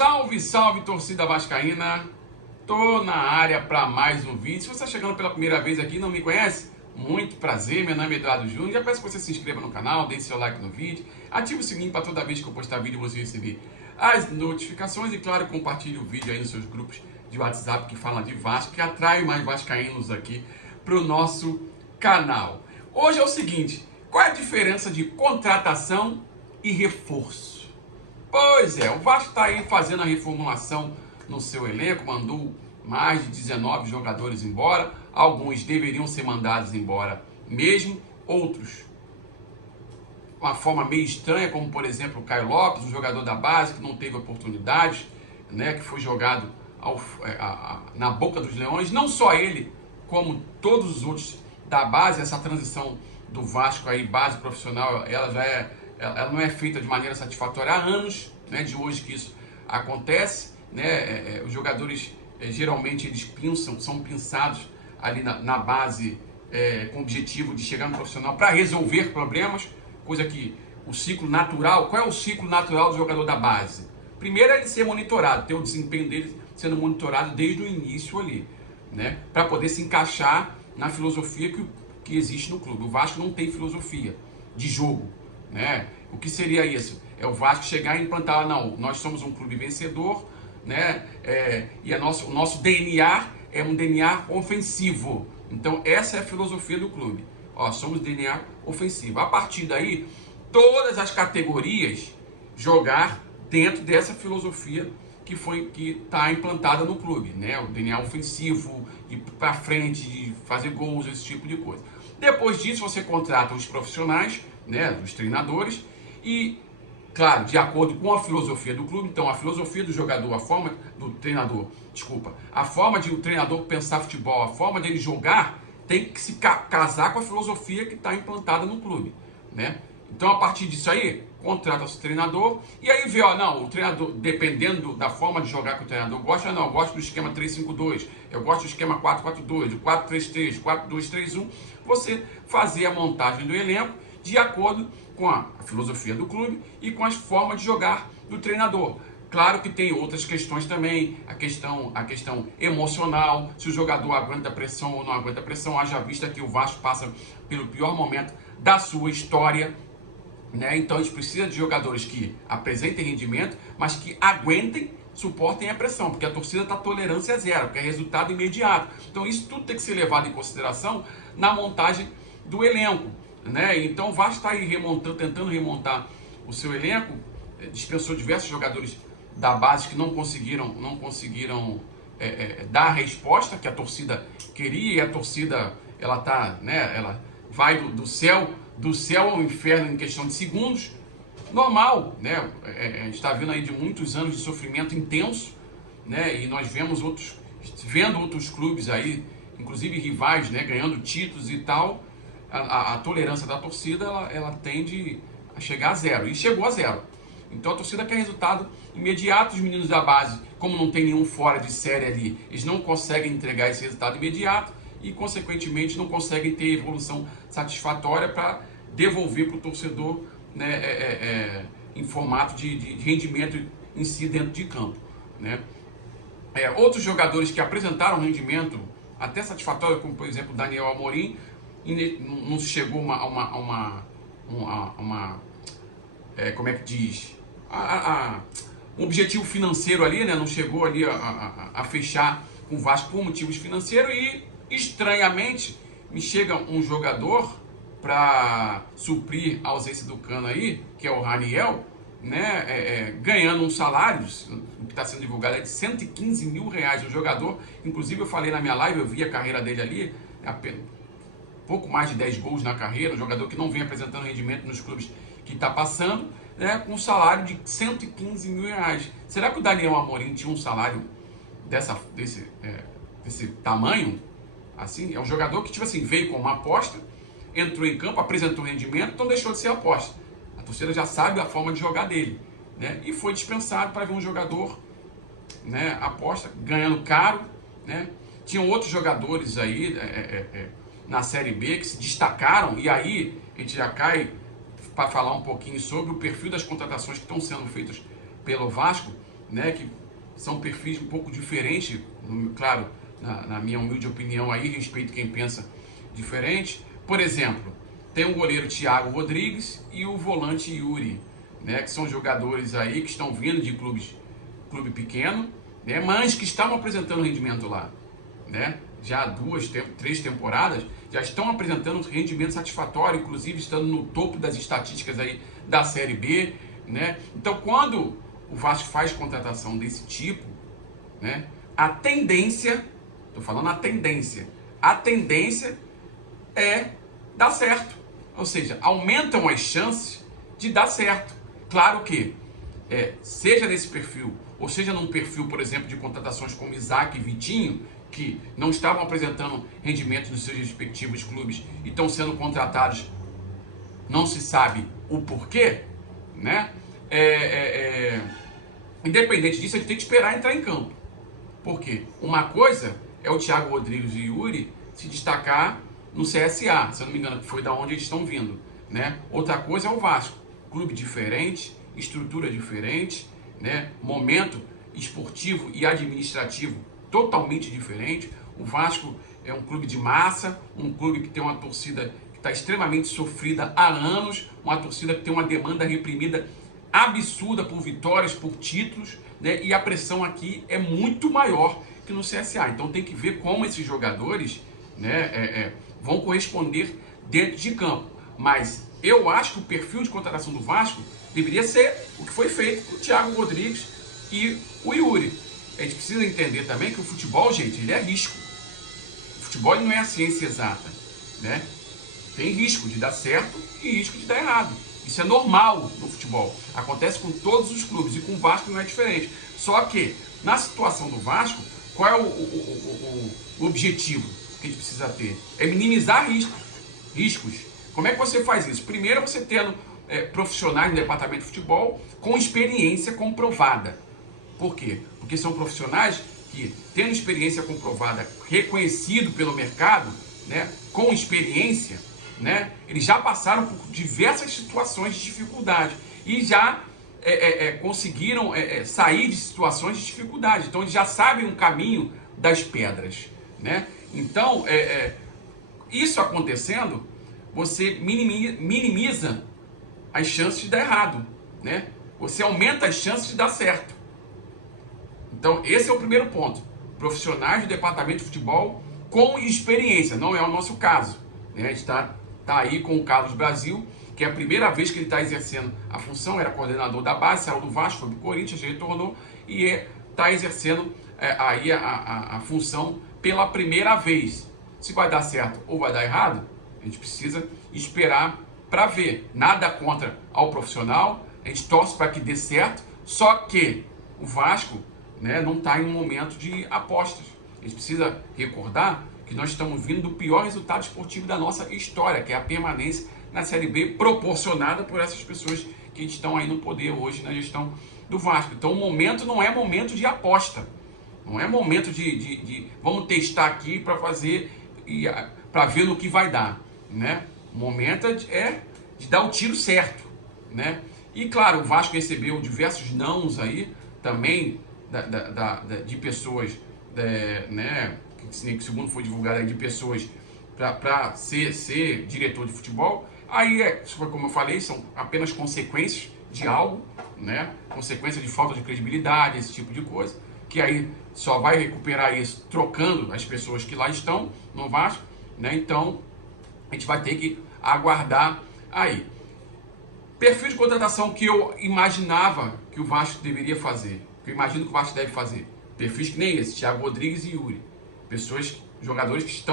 Salve, salve, torcida vascaína! Tô na área para mais um vídeo. Se você está chegando pela primeira vez aqui e não me conhece, muito prazer, meu nome é Eduardo Júnior. Já peço que você se inscreva no canal, deixe seu like no vídeo, ative o sininho para toda vez que eu postar vídeo você receber as notificações e, claro, compartilhe o vídeo aí nos seus grupos de WhatsApp que falam de Vasco, que atrai mais vascaínos aqui para o nosso canal. Hoje é o seguinte, qual é a diferença de contratação e reforço? Pois é, o Vasco está aí fazendo a reformulação no seu elenco, mandou mais de 19 jogadores embora, alguns deveriam ser mandados embora mesmo, outros uma forma meio estranha, como por exemplo o Caio Lopes, um jogador da base que não teve oportunidades, né, que foi jogado na boca dos leões, não só ele, como todos os outros da base. Essa transição do Vasco aí, base profissional, ela não é feita de maneira satisfatória há anos, né, de hoje que isso acontece, né, os jogadores geralmente eles são pinçados ali na base com o objetivo de chegar no profissional para resolver problemas, coisa que o ciclo natural, qual é o ciclo natural do jogador da base? Primeiro é ele ser monitorado, ter o desempenho dele sendo monitorado desde o início ali, né, para poder se encaixar na filosofia que existe no clube. O Vasco não tem filosofia de jogo, né? O que seria isso? É o Vasco chegar e implantar, não, nós somos um clube vencedor, né? E o nosso DNA é um DNA ofensivo. Então essa é a filosofia do clube. Ó, somos DNA ofensivo. A partir daí, todas as categorias jogar dentro dessa filosofia que está implantada no clube, né? O DNA ofensivo, ir para frente, de fazer gols, esse tipo de coisa. Depois disso, você contrata os profissionais, né, os treinadores, e, claro, de acordo com a filosofia do clube. Então, a filosofia do jogador, a forma do treinador, a forma de o treinador pensar futebol, a forma dele jogar, tem que se casar com a filosofia que está implantada no clube, né? Então, a partir disso aí, contrata-se o treinador e aí vê, ó, não, o treinador, dependendo da forma de jogar que o treinador gosta, não, eu gosto do esquema 3-5-2, eu gosto do esquema 4-4-2, do 4-3-3, 4-2-3-1, você fazer a montagem do elenco de acordo com a filosofia do clube e com as formas de jogar do treinador. Claro que tem outras questões também, a questão emocional, se o jogador aguenta pressão ou não aguenta pressão, haja vista que o Vasco passa pelo pior momento da sua história, né? Então a gente precisa de jogadores que apresentem rendimento, mas que aguentem, suportem a pressão, porque a torcida está tolerância zero, porque é resultado imediato. Então isso tudo tem que ser levado em consideração na montagem do elenco, né? Então o Vasco está aí tentando remontar o seu elenco, dispensou diversos jogadores da base que não conseguiram dar a resposta que a torcida queria, e a torcida ela vai do céu ao inferno em questão de segundos, normal, né? A gente está vendo aí de muitos anos de sofrimento intenso, né? E nós vendo outros clubes aí, inclusive rivais, né, ganhando títulos e tal. A tolerância da torcida ela tende a chegar a zero, e chegou a zero. Então a torcida quer resultado imediato. Os meninos da base, como não tem nenhum fora de série ali, eles não conseguem entregar esse resultado imediato e, consequentemente, não conseguem ter evolução satisfatória para devolver para o torcedor, né, em formato de rendimento em si dentro de campo, né? Outros jogadores que apresentaram rendimento até satisfatório, como por exemplo o Daniel Amorim, não chegou como é que diz, um objetivo financeiro ali, né? Não chegou ali a fechar com o Vasco por motivos financeiros. E estranhamente me chega um jogador para suprir a ausência do Cano aí, que é o Raniel, né? Ganhando um salário, o que está sendo divulgado é de R$115 mil. O jogador, inclusive eu falei na minha live, eu vi a carreira dele ali, apenas pouco mais de 10 gols na carreira, um jogador que não vem apresentando rendimento nos clubes que está passando, né, com um salário de R$115 mil. Será que o Daniel Amorim tinha um salário desse tamanho? Assim, é um jogador que, tipo assim, veio com uma aposta, entrou em campo, apresentou rendimento, então deixou de ser aposta. A torcida já sabe a forma de jogar dele, né, e foi dispensado para ver um jogador, né, aposta, ganhando caro, né. Tinham outros jogadores aí na Série B que se destacaram, e aí a gente já cai para falar um pouquinho sobre o perfil das contratações que estão sendo feitas pelo Vasco, né, que são perfis um pouco diferentes, claro, na minha humilde opinião aí, respeito quem pensa diferente. Por exemplo, tem o goleiro Thiago Rodrigues e o volante Yuri, né, que são jogadores aí que estão vindo de clube pequeno, né, mas que estavam apresentando rendimento lá, né, já há 3 temporadas, já estão apresentando um rendimento satisfatório, inclusive estando no topo das estatísticas aí da Série B, né. Então, quando o Vasco faz contratação desse tipo, né, a tendência é dar certo, ou seja, aumentam as chances de dar certo. Claro que, seja nesse perfil, ou seja num perfil, por exemplo, de contratações como Isaac e Vitinho, que não estavam apresentando rendimentos nos seus respectivos clubes e estão sendo contratados, não se sabe o porquê, né? Independente disso, a gente tem que esperar entrar em campo. Por quê? Uma coisa é o Thiago Rodrigues e o Yuri se destacar no CSA, se eu não me engano, que foi da onde eles estão vindo, né? Outra coisa é o Vasco, clube diferente, estrutura diferente, né? Momento esportivo e administrativo totalmente diferente. O Vasco é um clube de massa, um clube que tem uma torcida que está extremamente sofrida há anos, uma torcida que tem uma demanda reprimida absurda por vitórias, por títulos, né? E a pressão aqui é muito maior que no CSA. Então tem que ver como esses jogadores, né, vão corresponder dentro de campo. Mas eu acho que o perfil de contratação do Vasco deveria ser o que foi feito com o Thiago Rodrigues e o Yuri. A gente precisa entender também que o futebol, gente, ele é risco. O futebol não é a ciência exata, né? Tem risco de dar certo e risco de dar errado. Isso é normal no futebol. Acontece com todos os clubes e com o Vasco não é diferente. Só que, na situação do Vasco, qual é o objetivo que a gente precisa ter? É minimizar riscos. Como é que você faz isso? Primeiro, você tendo profissionais no departamento de futebol com experiência comprovada. Por quê? Porque são profissionais que, tendo experiência comprovada, reconhecido pelo mercado, né, com experiência, né, eles já passaram por diversas situações de dificuldade e já conseguiram sair de situações de dificuldade. Então, eles já sabem o caminho das pedras, né? Então, isso acontecendo, você minimiza as chances de dar errado, né? Você aumenta as chances de dar certo. Então, esse é o primeiro ponto. Profissionais do departamento de futebol com experiência. Não é o nosso caso, né? A gente está aí com o Carlos Brasil, que é a primeira vez que ele está exercendo a função. Era coordenador da base, saiu do Vasco, foi para o Corinthians, retornou e está exercendo aí a função pela primeira vez. Se vai dar certo ou vai dar errado, a gente precisa esperar para ver. Nada contra ao profissional, a gente torce para que dê certo, só que o Vasco, né, não está em um momento de apostas. A gente precisa recordar que nós estamos vindo do pior resultado esportivo da nossa história, que é a permanência na Série B, proporcionada por essas pessoas que estão aí no poder hoje na gestão do Vasco. Então o momento não é momento de aposta, não é momento de vamos testar aqui para fazer e para ver no que vai dar, né? O momento é de dar o tiro certo, né? E claro, o Vasco recebeu diversos nãos aí também de pessoas, né, que segundo foi divulgado aí, de pessoas para ser diretor de futebol. Aí, como eu falei, são apenas consequências de algo, né? Consequência de falta de credibilidade, esse tipo de coisa, que aí só vai recuperar isso trocando as pessoas que lá estão no Vasco, né? Então, a gente vai ter que aguardar aí. Perfil de contratação que eu imaginava que o Vasco deveria fazer, que eu imagino que o Vasco deve fazer. Perfis que nem esse, Thiago Rodrigues e Yuri. Jogadores que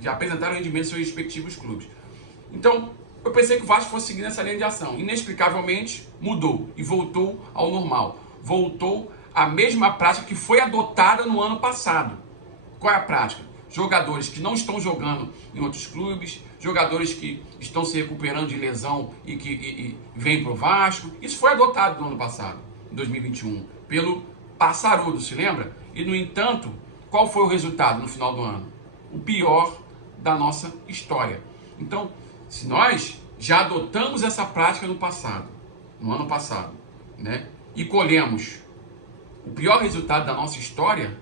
já apresentaram rendimento em seus respectivos clubes. Então, eu pensei que o Vasco fosse seguir nessa linha de ação. Inexplicavelmente, mudou e voltou ao normal. Voltou à mesma prática que foi adotada no ano passado. Qual é a prática? Jogadores que não estão jogando em outros clubes, jogadores que estão se recuperando de lesão e que vêm para o Vasco. Isso foi adotado no ano passado, em 2021, pelo Passarudo, se lembra? E, no entanto, qual foi o resultado no final do ano? O pior da nossa história. Então, se nós já adotamos essa prática no ano passado, né, e colhemos o pior resultado da nossa história,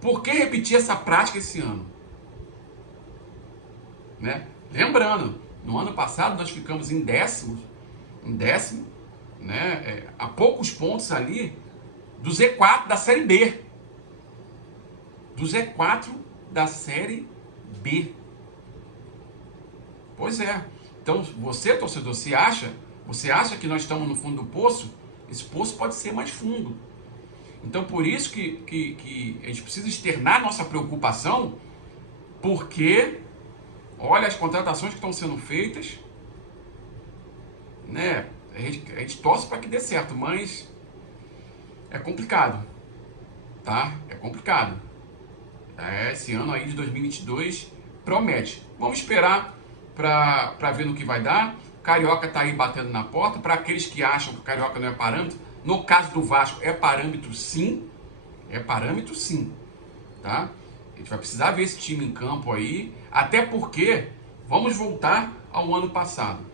por que repetir essa prática esse ano? Né? Lembrando, no ano passado nós ficamos em décimo, né? A poucos pontos ali do Z4 da Série B. Do Z4 da Série B. Pois é. Então, você, torcedor, você acha que nós estamos no fundo do poço? Esse poço pode ser mais fundo. Então, por isso que a gente precisa externar nossa preocupação, porque, olha, as contratações que estão sendo feitas, né? A gente torce para que dê certo, mas é complicado, tá? É complicado. Esse ano aí de 2022 promete. Vamos esperar para ver no que vai dar. Carioca tá aí batendo na porta. Para aqueles que acham que o Carioca não é parâmetro, no caso do Vasco é parâmetro sim. É parâmetro sim, tá? A gente vai precisar ver esse time em campo aí, até porque vamos voltar ao ano passado.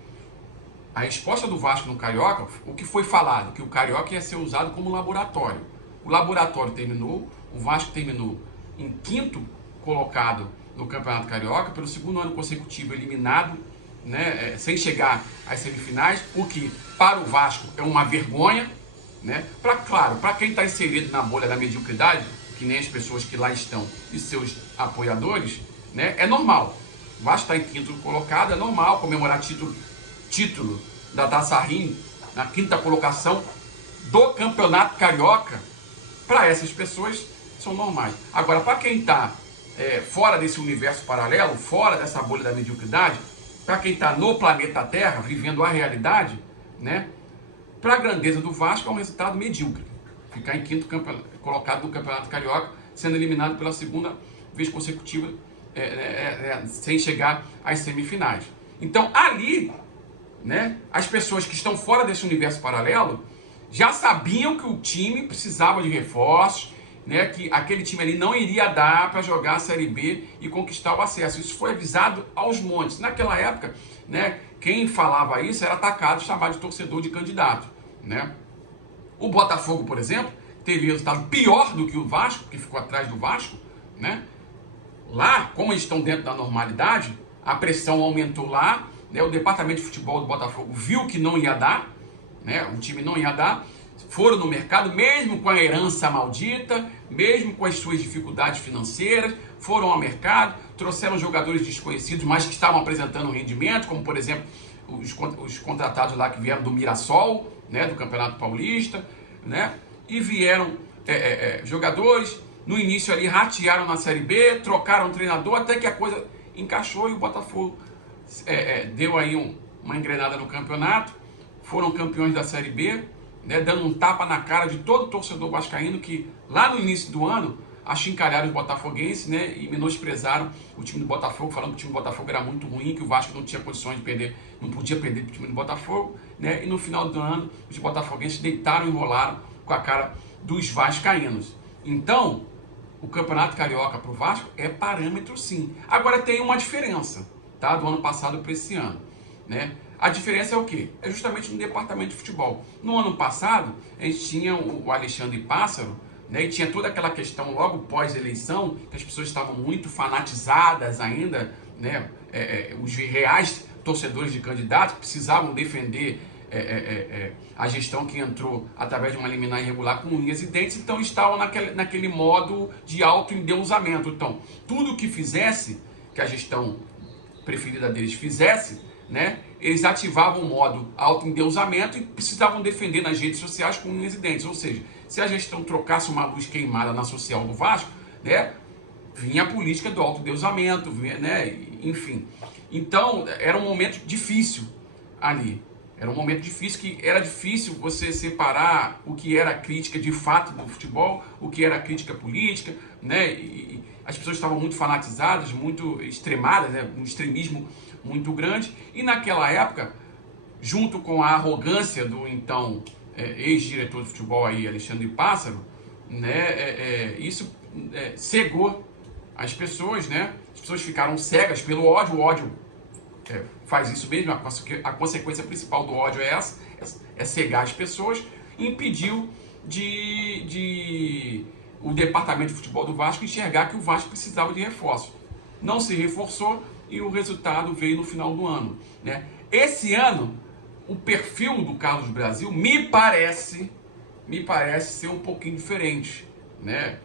A resposta do Vasco no Carioca, o que foi falado? Que o Carioca ia ser usado como laboratório. O laboratório terminou, o Vasco terminou em quinto colocado no Campeonato Carioca, pelo segundo ano consecutivo eliminado, né, sem chegar às semifinais, o que para o Vasco é uma vergonha, né? Claro, para quem está inserido na bolha da mediocridade, que nem as pessoas que lá estão e seus apoiadores, né, é normal. O Vasco está em quinto colocado, é normal comemorar título da Taça Rio na quinta colocação do Campeonato Carioca. Para essas pessoas são normais. Agora, para quem está fora desse universo paralelo, fora dessa bolha da mediocridade, para quem está no planeta Terra, vivendo a realidade, né, para a grandeza do Vasco é um resultado medíocre. Ficar em quinto colocado no Campeonato Carioca, sendo eliminado pela segunda vez consecutiva, sem chegar às semifinais. Então, ali, né, as pessoas que estão fora desse universo paralelo já sabiam que o time precisava de reforços, né, que aquele time ali não iria dar para jogar a Série B e conquistar o acesso. Isso foi avisado aos montes. Naquela época, né, quem falava isso era atacado, chamado de torcedor de candidato, né? O Botafogo, por exemplo, teve resultado pior do que o Vasco, que ficou atrás do Vasco, né? Lá, como eles estão dentro da normalidade, a pressão aumentou lá, né? O departamento de futebol do Botafogo viu que não ia dar, né? O time não ia dar, foram no mercado, mesmo com a herança maldita, mesmo com as suas dificuldades financeiras, foram ao mercado, trouxeram jogadores desconhecidos, mas que estavam apresentando rendimento, como por exemplo os contratados lá que vieram do Mirassol, né, do Campeonato Paulista, né, e vieram jogadores, no início ali ratearam na Série B, trocaram o treinador, até que a coisa encaixou e o Botafogo deu aí uma engrenada no campeonato, foram campeões da Série B, né, dando um tapa na cara de todo torcedor vascaíno que lá no início do ano achincalharam os botafoguenses, né, e menosprezaram o time do Botafogo, falando que o time do Botafogo era muito ruim, que o Vasco não tinha condições de perder, não podia perder para o time do Botafogo, né, e no final do ano os botafoguenses deitaram e enrolaram com a cara dos vascaínos. Então, o Campeonato Carioca para o Vasco é parâmetro sim. Agora tem uma diferença, tá, do ano passado para esse ano, né? A diferença é o quê? É justamente no departamento de futebol. No ano passado, a gente tinha o Alexandre Pássaro, né, e tinha toda aquela questão logo pós-eleição, que as pessoas estavam muito fanatizadas ainda, né, os reais torcedores de candidatos precisavam defender a gestão que entrou através de uma liminar irregular com unhas e dentes, então estavam naquele modo de auto-endeusamento. Então, tudo que fizesse, que a gestão preferida deles fizesse, né, eles ativavam o modo auto-endeusamento e precisavam defender nas redes sociais com unhas e dentes. Ou seja, se a gestão trocasse uma luz queimada na social do Vasco, né, vinha a política do auto-endeusamento, né, enfim. Então, era um momento difícil ali. Era um momento difícil, que era difícil você separar o que era crítica de fato do futebol, o que era crítica política, né, e as pessoas estavam muito fanatizadas, muito extremadas, né, um extremismo muito grande, e naquela época, junto com a arrogância do então ex-diretor de futebol aí, Alexandre Pássaro, né, isso cegou as pessoas, né, as pessoas ficaram cegas pelo ódio, o ódio faz isso mesmo, a consequência principal do ódio é essa, é cegar as pessoas, e impediu de o departamento de futebol do Vasco enxergar que o Vasco precisava de reforço. Não se reforçou e o resultado veio no final do ano, né? Esse ano, o perfil do Carlos Brasil me parece ser um pouquinho diferente, né?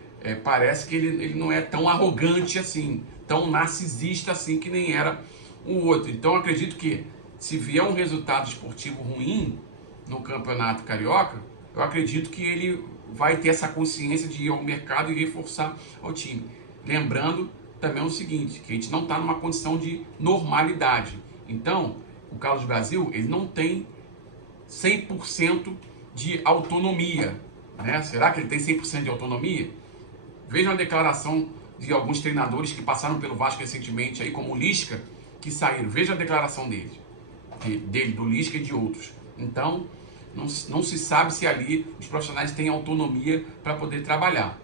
Parece que ele não é tão arrogante assim, tão narcisista assim que nem era o outro. Então acredito que se vier um resultado esportivo ruim no Campeonato Carioca, eu acredito que ele vai ter essa consciência de ir ao mercado e reforçar o time. Lembrando também o seguinte, que a gente não está numa condição de normalidade. Então, o Carlos Brasil, ele não tem 100% de autonomia, né? Será que ele tem 100% de autonomia? Veja uma declaração de alguns treinadores que passaram pelo Vasco recentemente, aí, como o Lisca, que saíram. Veja a declaração dele, do Lisca e de outros. Então, não se sabe se ali os profissionais têm autonomia para poder trabalhar.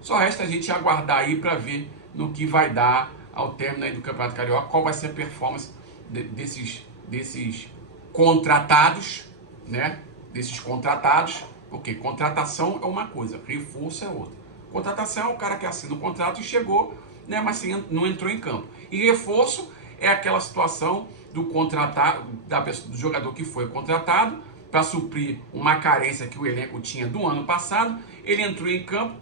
Só resta a gente aguardar aí para ver no que vai dar ao término aí do Campeonato Carioca, qual vai ser a performance desses contratados, né? Desses contratados, porque contratação é uma coisa, reforço é outra. Contratação é o cara que assina o contrato e chegou, né? Mas não entrou em campo. E reforço é aquela situação do contratado, do jogador que foi contratado para suprir uma carência que o elenco tinha do ano passado. Ele entrou em campo,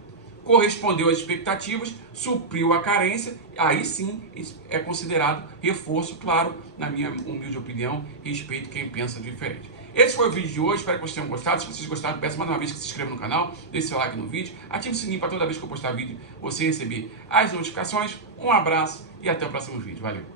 correspondeu às expectativas, supriu a carência, aí sim é considerado reforço, claro, na minha humilde opinião, respeito quem pensa diferente. Esse foi o vídeo de hoje, espero que vocês tenham gostado. Se vocês gostaram, peço mais uma vez que se inscreva no canal, deixe seu like no vídeo, ative o sininho para toda vez que eu postar vídeo, você receber as notificações. Um abraço e até o próximo vídeo. Valeu!